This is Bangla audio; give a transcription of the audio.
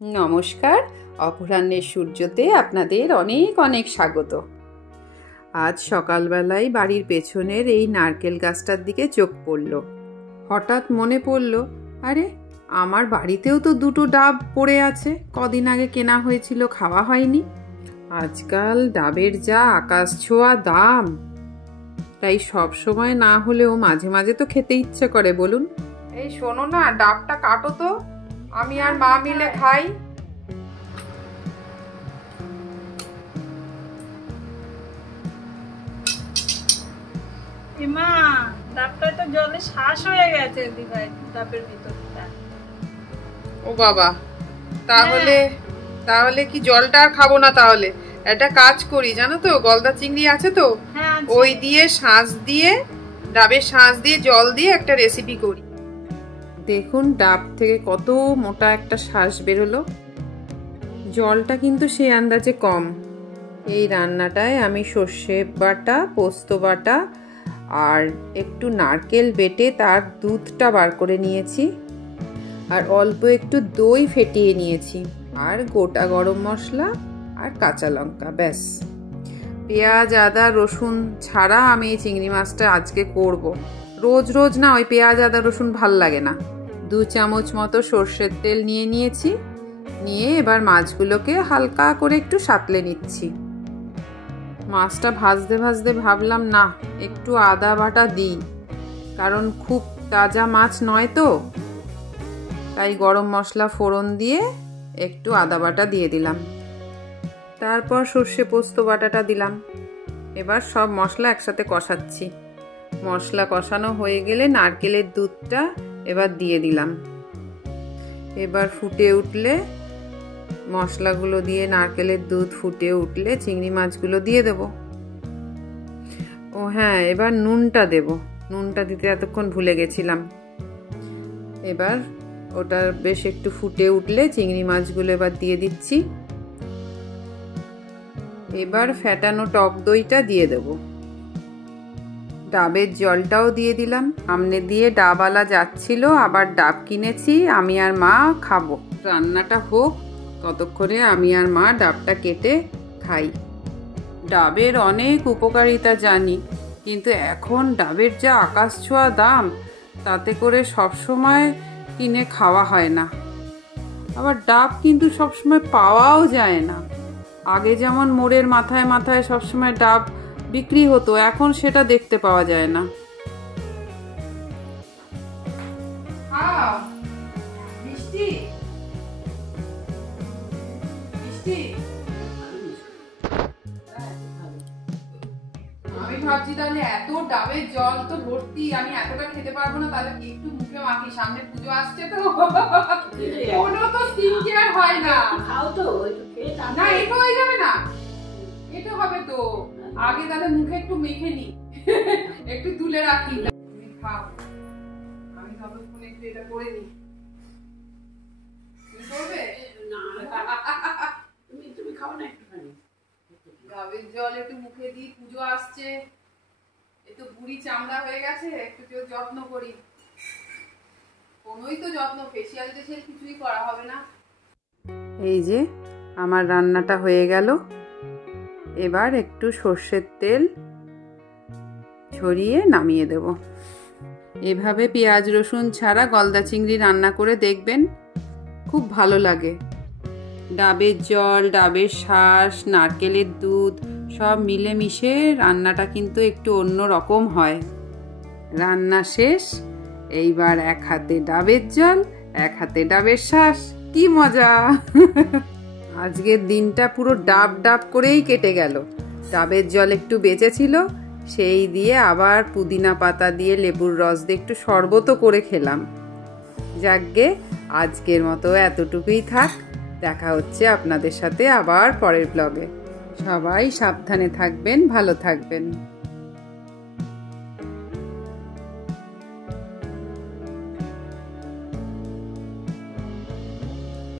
নমস্কার, অপরাহ্নের সূর্যতে আপনাদের অনেক অনেক স্বাগত। আজ সকালবেলায় বাড়ির পেছনের এই নারকেল গাছটার দিকে চোখ পড়ল। হঠাৎ মনে পড়ল, আরে আমার বাড়িতেও তো দুটো ডাব পড়ে আছে, কদিন আগে কেনা হয়েছিল, খাওয়া হয়নি। আজকাল ডাবের যা আকাশ ছোঁয়া দাম, তাই সব সময় না হলেও মাঝে মাঝে তো খেতে ইচ্ছে করে, বলুন। এই শোনো না, ডাবটা কাটো তো, আমি আর মা মিলে খাই। মা, ডাবটা তো জলে শ্বাস হয়ে গেছে দিভাই, ডাবের ভিতরটা। ও বাবা, তাহলে কি জলটা আর খাবো না? তাহলে একটা কাজ করি, জানো তো, গলদা চিংড়ি আছে তো, ওই দিয়ে শাঁস দিয়ে, ডাবের শাঁস দিয়ে জল দিয়ে একটা রেসিপি করি। দেখুন ডাব থেকে কত মোটা একটা শাঁস বেরোলো। জলটা কিন্তু সেই আন্দাজে কম। এই রান্নাটায় আমি সর্ষে বাটা, পোস্ত বাটা আর একটু নারকেল বেটে তার দুধটা বার করে নিয়েছি, আর অল্প একটু দই ফেটিয়ে নিয়েছি, আর গোটা গরম মশলা আর কাঁচা লঙ্কা, ব্যাস। পেঁয়াজ, আদা, রসুন ছাড়া আমি এই চিংড়ি মাছটা আজকে করব। রোজ রোজ না, ওই পেঁয়াজ, আদা, রসুন ভাল লাগে না। 2 চামচ মতো সর্ষের তেল নিয়েছি, নিয়ে এবার মাছগুলোকে হালকা করে একটু সাঁতলে নিচ্ছি। মাছটা ভাজতে ভাজতে ভাবলাম, না একটু আদা বাটা দিই, কারণ খুব তাজা মাছ নয় তো, তাই গরম মশলা ফোড়ন দিয়ে একটু আদা বাটা দিয়ে দিলাম, তারপর সর্ষে পোস্ত বাটাটা দিলাম। এবার সব মশলা একসাথে কষাচ্ছি। মশলা কষানো হয়ে গেলে নারকেলের দুধটা এবার দিয়ে দিলাম। এবার ফুটে উঠলে, মশলাগুলো দিয়ে নারকেলের দুধ ফুটে উঠলে চিংড়ি মাছগুলো দিয়ে দেব। ও হ্যাঁ, এবার নুনটা দেব, নুনটা দিতে এতক্ষণ ভুলে গেছিলাম। এবার ওটা বেশ একটু ফুটে উঠলে চিংড়ি মাছগুলো এবার দিয়ে দিচ্ছি। এবার ফ্যাটানো টক দইটা দিয়ে দেব, ডাবের জলটাও দিয়ে দিলাম। সামনে দিয়ে ডাবওয়ালা যাচ্ছিল, আবার ডাব কিনেছি, আমি আর মা খাবো। রান্নাটা হোক, ততক্ষণে আমি আর মা ডাবটা কেটে খাই। ডাবের অনেক উপকারিতা জানি, কিন্তু এখন ডাবের যা আকাশ ছোঁয়া দাম, তাতে করে সবসময় কিনে খাওয়া হয় না। আবার ডাব কিন্তু সবসময় পাওয়াও যায় না। আগে যেমন মোড়ের মাথায় মাথায় সবসময় ডাব বিক্রি হতো, এখন সেটা দেখতে পাওয়া যায় না। আমি ভাবছি তাহলে এত ডাবের জল তো ভর্তি, আমি এতটা খেতে পারবো না, তাহলে একটু মুখে মাখি, সামনে পুজো আসছে তো, কোনো তো স্কিন কেয়ার হয় না। খাও তো, না এটা হয়ে যাবে না, এটা হবে তো। আগে তাহলে মুখে একটু মেখে নি, একটু তুলে রাখি। তুমি খাও, আমি ততক্ষণ একটু এটা করে নি। তুমি করবে না? তুমি খাও না একটুখানি। ডাবের জল একটু মুখে দিই, পুজো আসছে, একটু বুড়ি চামড়া হয়ে গেছে, একটু যত্ন করি। কোনোই তো যত্ন, ফেসিয়াল টেসিয়াল কিছুই করা হবে না। এই যে আমার রান্নাটা হয়ে গেল। এবার একটু সর্ষের তেল ছড়িয়ে নামিয়ে দেব। এভাবে পেঁয়াজ রসুন ছাড়া গলদা চিংড়ি রান্না করে দেখবেন, খুব ভালো লাগে। ডাবের জল, ডাবের শাঁস, নারকেলের দুধ সব মিলেমিশে রান্নাটা কিন্তু একটু অন্য রকম হয়। রান্না শেষ, এইবার এক হাতে ডাবের জল, এক হাতে ডাবের শাঁস, কি মজা! আজকের দিনটা পুরো ডাব ডাব করেই কেটে গেল। ডাবের জল একটু বেঁচেছিল, সেই দিয়ে আবার পুদিনা পাতা দিয়ে লেবুর রস দিয়ে একটু শরবতও করে খেলাম। যাকগে, আজকের মতো এতটুকুই থাক। দেখা হচ্ছে আপনাদের সাথে আবার পরের ব্লগে। সবাই সাবধানে থাকবেন, ভালো থাকবেন।